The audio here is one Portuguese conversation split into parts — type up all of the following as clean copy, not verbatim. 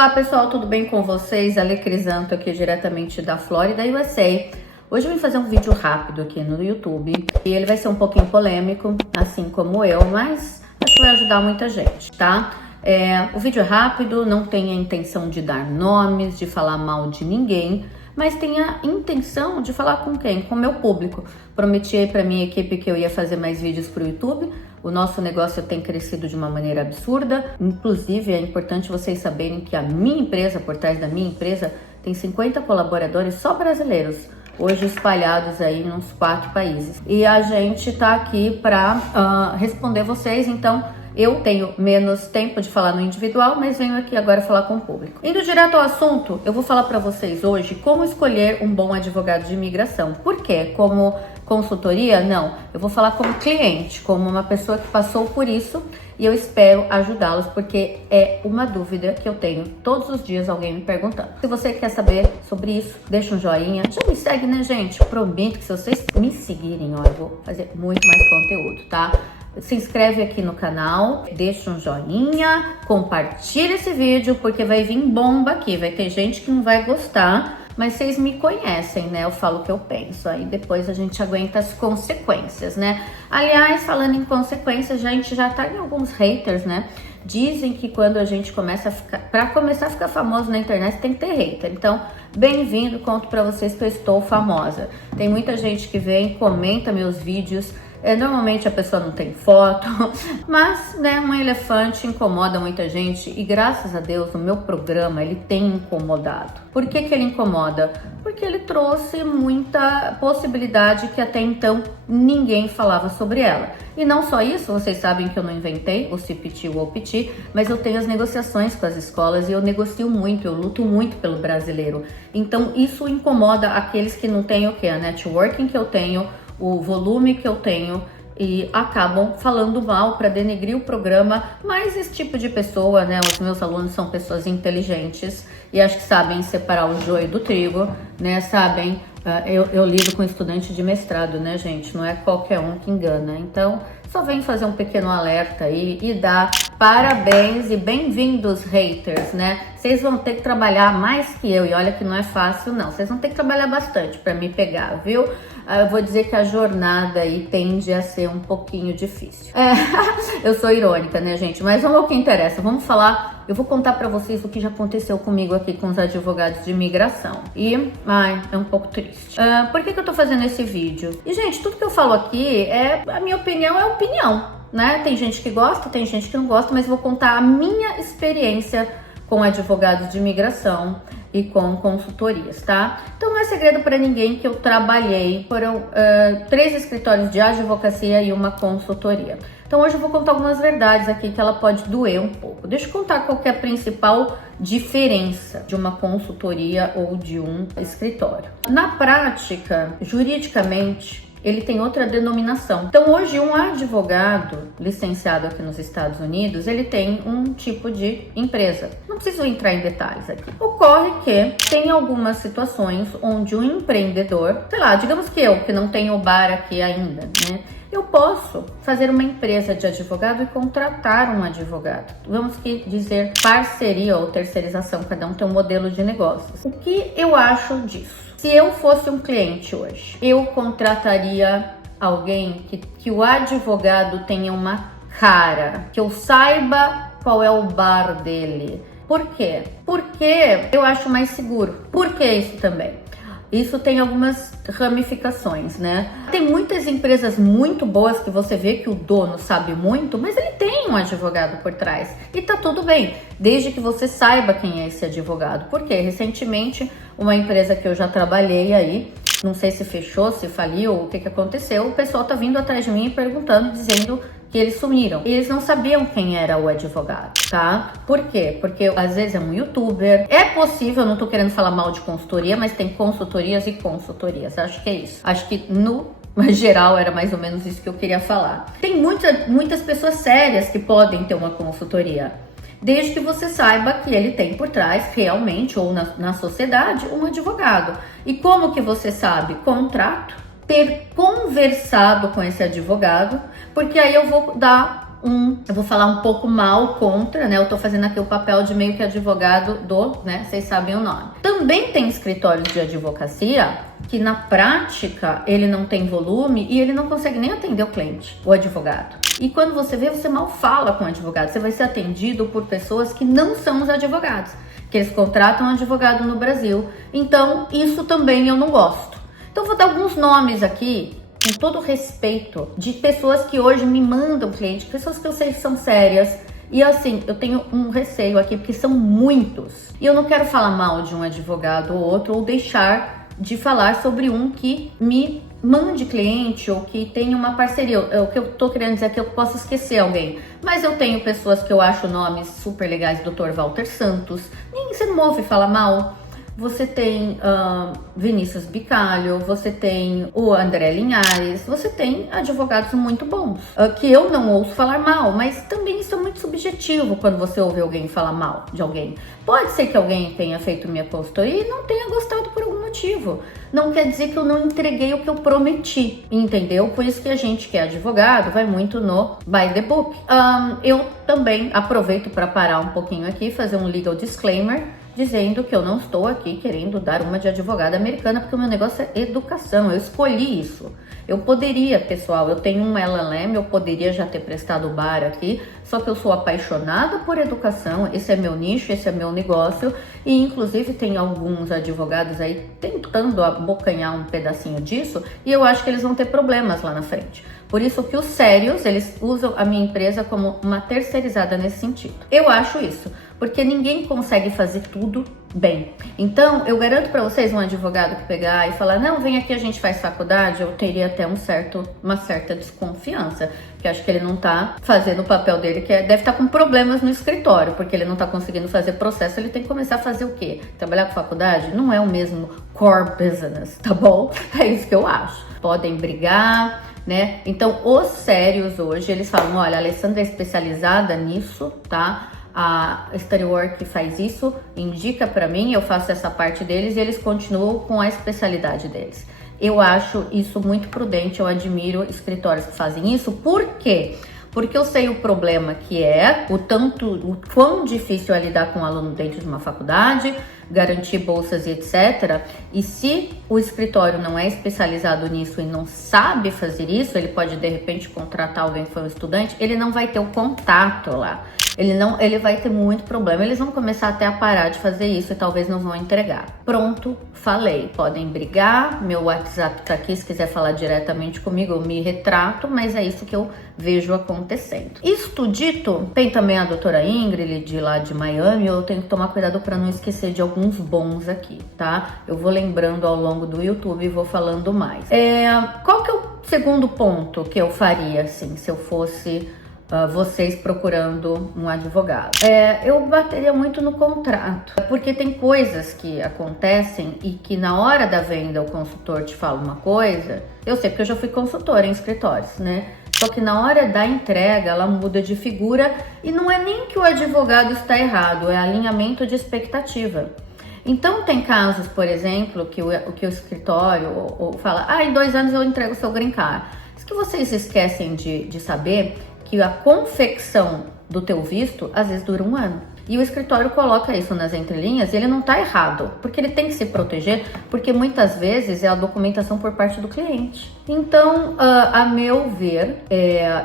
Olá pessoal, tudo bem com vocês? Ale Crisanto aqui diretamente da Flórida, USA. Hoje eu vim fazer um vídeo rápido aqui no YouTube e ele vai ser um pouquinho polêmico, assim como eu, mas acho que vai ajudar muita gente, tá? O vídeo é rápido, não tem a intenção de dar nomes, de falar mal de ninguém, mas tem a intenção de falar com quem? Com o meu público. Prometi aí pra minha equipe que eu ia fazer mais vídeos pro YouTube. O nosso negócio tem crescido de uma maneira absurda. Inclusive, é importante vocês saberem que a minha empresa, por trás da minha empresa, tem 50 colaboradores só brasileiros, hoje espalhados aí em uns 4 países. E a gente tá aqui para responder vocês, então eu tenho menos tempo de falar no individual, mas venho aqui agora falar com o público. Indo direto ao assunto, eu vou falar para vocês hoje como escolher um bom advogado de imigração. Por quê? Como consultoria? Não. Eu vou falar como cliente, como uma pessoa que passou por isso e eu espero ajudá-los, porque é uma dúvida que eu tenho todos os dias alguém me perguntando. Se você quer saber sobre isso, deixa um joinha. Já me segue, né, gente? Prometo que se vocês me seguirem, ó, eu vou fazer muito mais conteúdo, tá? Se inscreve aqui no canal, deixa um joinha, compartilha esse vídeo, porque vai vir bomba aqui. Vai ter gente que não vai gostar, mas vocês me conhecem, né? Eu falo o que eu penso, aí depois a gente aguenta as consequências, né? Aliás, falando em consequências, a gente já tá em alguns haters, né? Dizem que quando a gente começa a ficar, para começar a ficar famoso na internet, tem que ter hater. Então, bem-vindo, conto pra vocês que eu estou famosa. Tem muita gente que vem, comenta meus vídeos. Normalmente a pessoa não tem foto, mas né, um elefante incomoda muita gente e graças a Deus o meu programa ele tem incomodado. Por que ele incomoda? Porque ele trouxe muita possibilidade que até então ninguém falava sobre ela. E não só isso, vocês sabem que eu não inventei o CPT ou o OPT, mas eu tenho as negociações com as escolas e eu negocio muito, eu luto muito pelo brasileiro. Então isso incomoda aqueles que não têm o que? A networking que eu tenho, o volume que eu tenho e acabam falando mal para denegrir o programa, mas esse tipo de pessoa, né, os meus alunos são pessoas inteligentes e acho que sabem separar o joio do trigo, né, sabem, eu lido com estudante de mestrado, né, gente, não é qualquer um que engana, então só vem fazer um pequeno alerta aí e dar parabéns e bem-vindos, haters, né? Vocês vão ter que trabalhar mais que eu, e olha que não é fácil, não. Vocês vão ter que trabalhar bastante para me pegar, viu? Eu vou dizer que a jornada aí tende a ser um pouquinho difícil. Eu sou irônica, né, gente? Mas vamos ao que interessa. Vamos falar, eu vou contar para vocês o que já aconteceu comigo aqui com os advogados de imigração. E, é um pouco triste. Por que eu tô fazendo esse vídeo? E, gente, tudo que eu falo aqui a minha opinião é opinião, né? Tem gente que gosta, tem gente que não gosta, mas eu vou contar a minha experiência com advogados de imigração e com consultorias, tá? Então não é segredo para ninguém que eu trabalhei por 3 escritórios de advocacia e uma consultoria. Então hoje eu vou contar algumas verdades aqui que ela pode doer um pouco. Deixa eu contar qual que é a principal diferença de uma consultoria ou de um escritório. Na prática, juridicamente, ele tem outra denominação. Então hoje um advogado licenciado aqui nos Estados Unidos, ele tem um tipo de empresa. Não preciso entrar em detalhes aqui. Ocorre que tem algumas situações onde um empreendedor, sei lá, digamos que eu, que não tenho o bar aqui ainda, né? Eu posso fazer uma empresa de advogado e contratar um advogado. Vamos dizer parceria ou terceirização, cada um tem um modelo de negócios. O que eu acho disso? Se eu fosse um cliente hoje, eu contrataria alguém que o advogado tenha uma cara, que eu saiba qual é o bar dele. Por quê? Porque eu acho mais seguro. Por que isso também? Isso tem algumas ramificações, né? Tem muitas empresas muito boas que você vê que o dono sabe muito, mas ele tem um advogado por trás. E tá tudo bem, desde que você saiba quem é esse advogado. Porque recentemente, uma empresa que eu já trabalhei aí, não sei se fechou, se faliu, o que aconteceu, o pessoal tá vindo atrás de mim e perguntando, dizendo que eles sumiram. E eles não sabiam quem era o advogado, tá? Por quê? Porque às vezes é um youtuber. É possível, eu não tô querendo falar mal de consultoria, mas tem consultorias e consultorias. Acho que é isso. Acho que no geral era mais ou menos isso que eu queria falar. Tem muitas pessoas sérias que podem ter uma consultoria, desde que você saiba que ele tem por trás realmente, ou na sociedade, um advogado. E como que você sabe? Contrato, ter conversado com esse advogado, porque aí eu vou dar eu vou falar um pouco mal contra, né? Eu tô fazendo aqui o papel de meio que advogado né? Vocês sabem o nome. Também tem escritórios de advocacia que na prática ele não tem volume e ele não consegue nem atender o cliente, o advogado. E quando você vê, você mal fala com o advogado. Você vai ser atendido por pessoas que não são os advogados, que eles contratam um advogado no Brasil. Então, isso também eu não gosto. Então, vou dar alguns nomes aqui, com todo respeito, de pessoas que hoje me mandam cliente, pessoas que eu sei que são sérias. E assim, eu tenho um receio aqui, porque são muitos. E eu não quero falar mal de um advogado ou outro, ou deixar de falar sobre um que me mande cliente ou que tenha uma parceria. O que eu tô querendo dizer é que eu posso esquecer alguém. Mas eu tenho pessoas que eu acho nomes super legais, Dr. Walter Santos. Nem você não ouve falar mal. Você tem Vinícius Bicalho, você tem o André Linhares, você tem advogados muito bons, que eu não ouço falar mal, mas também isso é muito subjetivo quando você ouve alguém falar mal de alguém. Pode ser que alguém tenha feito minha consultoria e não tenha gostado por algum motivo. Não quer dizer que eu não entreguei o que eu prometi, entendeu? Por isso que a gente que é advogado vai muito no by the book. Eu também aproveito para parar um pouquinho aqui, fazer um legal disclaimer, dizendo que eu não estou aqui querendo dar uma de advogada americana, porque o meu negócio é educação, eu escolhi isso. Eu poderia, pessoal, eu tenho um LLM, eu poderia já ter prestado o bar aqui, só que eu sou apaixonada por educação, esse é meu nicho, esse é meu negócio, e inclusive tem alguns advogados aí tentando abocanhar um pedacinho disso, e eu acho que eles vão ter problemas lá na frente. Por isso que os sérios, eles usam a minha empresa como uma terceirizada nesse sentido. Eu acho isso, porque ninguém consegue fazer tudo bem. Então, eu garanto para vocês, um advogado que pegar e falar, não, vem aqui, a gente faz faculdade, eu teria até uma certa desconfiança, que acho que ele não tá fazendo o papel dele, que deve estar com problemas no escritório, porque ele não tá conseguindo fazer processo, ele tem que começar a fazer o quê? Trabalhar com faculdade? Não é o mesmo core business, tá bom? É isso que eu acho. Podem brigar, né? Então, os sérios hoje, eles falam, olha, a Alessandra é especializada nisso, tá? A StudyWork faz isso, indica para mim, eu faço essa parte deles e eles continuam com a especialidade deles. Eu acho isso muito prudente, eu admiro escritórios que fazem isso. Por quê? Porque eu sei o problema que é, o quão difícil é lidar com um aluno dentro de uma faculdade, garantir bolsas e etc. E se o escritório não é especializado nisso e não sabe fazer isso, ele pode de repente contratar alguém que foi um estudante, ele não vai ter o contato lá. Ele vai ter muito problema. Eles vão começar até a parar de fazer isso e talvez não vão entregar. Pronto, falei. Podem brigar, meu WhatsApp tá aqui, se quiser falar diretamente comigo, eu me retrato, mas é isso que eu vejo acontecendo. Isto dito, tem também a doutora Ingrid de lá de Miami, eu tenho que tomar cuidado para não esquecer de alguns bons aqui, tá? Eu vou lembrando ao longo do YouTube e vou falando mais. Qual que é o segundo ponto que eu faria, assim, se eu fosse vocês procurando um advogado? Eu bateria muito no contrato, porque tem coisas que acontecem e que na hora da venda o consultor te fala uma coisa, eu sei porque eu já fui consultora em escritórios, né? Só que na hora da entrega ela muda de figura e não é nem que o advogado está errado, é alinhamento de expectativa. Então tem casos, por exemplo, que o escritório fala, em 2 anos eu entrego o seu green card. Isso que vocês esquecem de saber, que a confecção do teu visto às vezes dura 1 ano. E o escritório coloca isso nas entrelinhas e ele não tá errado, porque ele tem que se proteger, porque muitas vezes é a documentação por parte do cliente. Então, a meu ver,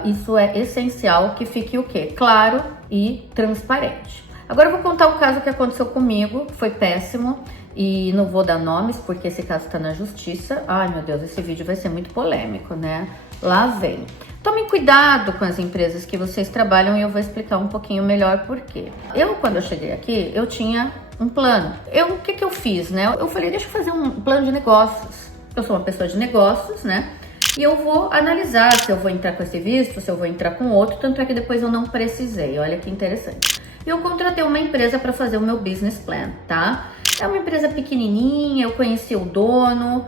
isso é essencial que fique o quê? Claro e transparente. Agora eu vou contar o caso que aconteceu comigo, foi péssimo. E não vou dar nomes, porque esse caso tá na justiça. Ai, meu Deus, esse vídeo vai ser muito polêmico, né? Lá vem. Tomem cuidado com as empresas que vocês trabalham e eu vou explicar um pouquinho melhor por quê. Quando eu cheguei aqui, eu tinha um plano. O que eu fiz, né? Eu falei, deixa eu fazer um plano de negócios. Eu sou uma pessoa de negócios, né? E eu vou analisar se eu vou entrar com esse visto, se eu vou entrar com outro. Tanto é que depois eu não precisei. Olha que interessante. Eu contratei uma empresa para fazer o meu business plan, tá? É uma empresa pequenininha, eu conheci o dono,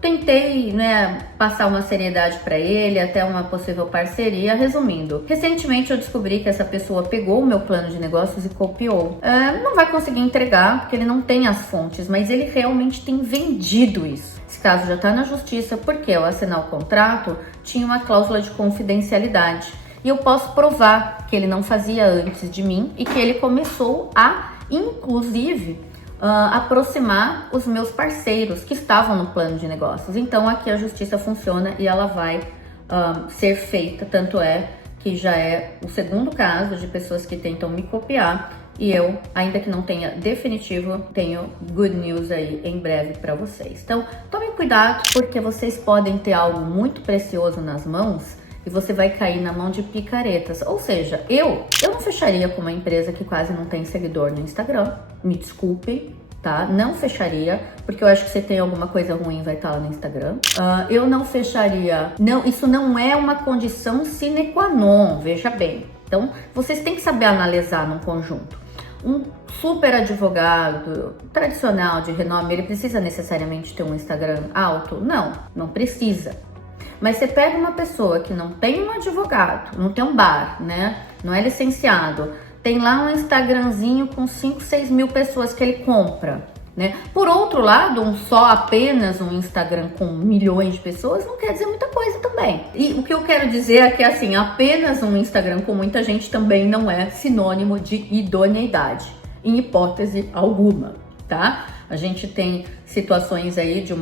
tentei, né, passar uma seriedade para ele, até uma possível parceria. Resumindo, recentemente eu descobri que essa pessoa pegou o meu plano de negócios e copiou. Não vai conseguir entregar, porque ele não tem as fontes, mas ele realmente tem vendido isso. Esse caso já está na justiça, porque ao assinar o contrato, tinha uma cláusula de confidencialidade. e eu posso provar que ele não fazia antes de mim e que ele começou a, inclusive, aproximar os meus parceiros que estavam no plano de negócios. Então aqui a justiça funciona e ela vai ser feita, tanto é que já é o segundo caso de pessoas que tentam me copiar e eu, ainda que não tenha definitivo, tenho good news aí em breve para vocês. Então tomem cuidado, porque vocês podem ter algo muito precioso nas mãos e você vai cair na mão de picaretas. Ou seja, eu não fecharia com uma empresa que quase não tem seguidor no Instagram. Me desculpe, tá? Não fecharia, porque eu acho que você tem alguma coisa ruim, vai estar lá no Instagram. Eu não fecharia. Não, isso não é uma condição sine qua non, veja bem. Então, vocês têm que saber analisar num conjunto. Um super advogado tradicional de renome, ele precisa necessariamente ter um Instagram alto? Não, não precisa. Mas você pega uma pessoa que não tem um advogado, não tem um bar, né? Não é licenciado, tem lá um Instagramzinho com 5, 6 mil pessoas que ele compra, né? Por outro lado, apenas um Instagram com milhões de pessoas não quer dizer muita coisa também. E o que eu quero dizer é que, assim, apenas um Instagram com muita gente também não é sinônimo de idoneidade, em hipótese alguma, tá? A gente tem situações aí de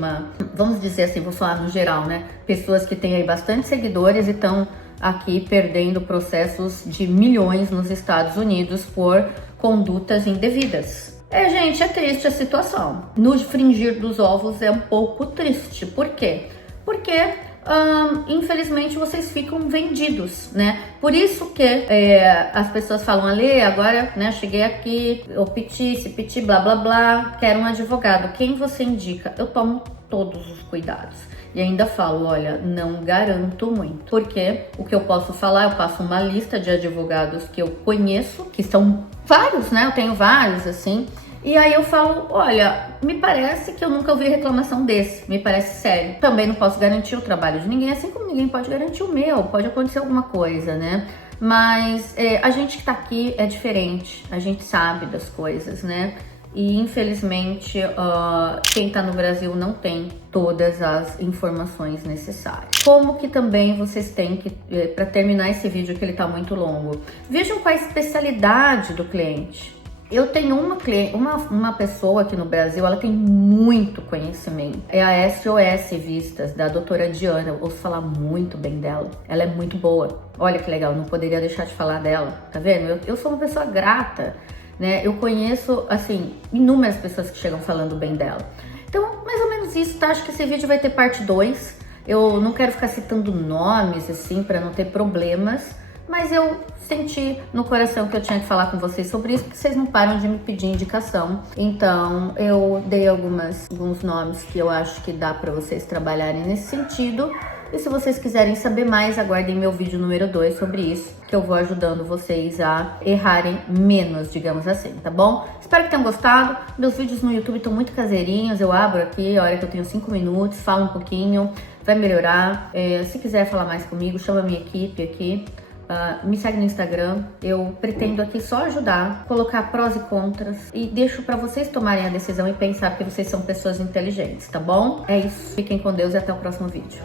vamos dizer assim, vou falar no geral, né? Pessoas que têm aí bastante seguidores e estão aqui perdendo processos de milhões nos Estados Unidos por condutas indevidas. Gente, é triste a situação. No fringir dos ovos é um pouco triste. Por quê? Porque infelizmente vocês ficam vendidos, né? Por isso que as pessoas falam ali, agora, né, cheguei aqui, eu piti, blá blá blá, quero um advogado. Quem você indica? Eu tomo todos os cuidados. E ainda falo, olha, não garanto muito. Porque o que eu posso falar, eu passo uma lista de advogados que eu conheço, que são vários, né? Eu tenho vários, assim. E aí eu falo, olha, me parece que eu nunca ouvi reclamação desse, me parece sério. Também não posso garantir o trabalho de ninguém, assim como ninguém pode garantir o meu, pode acontecer alguma coisa, né? Mas a gente que tá aqui é diferente, a gente sabe das coisas, né? E infelizmente quem tá no Brasil não tem todas as informações necessárias. Como que também vocês têm que, para terminar esse vídeo que ele tá muito longo, vejam qual é a especialidade do cliente. Eu tenho uma pessoa aqui no Brasil, ela tem muito conhecimento. É a SOS Vistas, da doutora Diana. Eu ouço falar muito bem dela. Ela é muito boa. Olha que legal, não poderia deixar de falar dela. Tá vendo? Eu sou uma pessoa grata, né? Eu conheço, assim, inúmeras pessoas que chegam falando bem dela. Então, mais ou menos isso, tá? Acho que esse vídeo vai ter parte 2. Eu não quero ficar citando nomes, assim, para não ter problemas. Mas eu senti no coração que eu tinha que falar com vocês sobre isso, porque vocês não param de me pedir indicação. Então, eu dei alguns nomes que eu acho que dá para vocês trabalharem nesse sentido. E se vocês quiserem saber mais, aguardem meu vídeo número 2 sobre isso, que eu vou ajudando vocês a errarem menos, digamos assim, tá bom? Espero que tenham gostado. Meus vídeos no YouTube estão muito caseirinhos, eu abro aqui a hora que eu tenho 5 minutos, falo um pouquinho, vai melhorar. Se quiser falar mais comigo, chama a minha equipe aqui. Me segue no Instagram, eu pretendo aqui só ajudar, colocar prós e contras e deixo para vocês tomarem a decisão e pensar, porque vocês são pessoas inteligentes, tá bom? É isso, fiquem com Deus e até o próximo vídeo.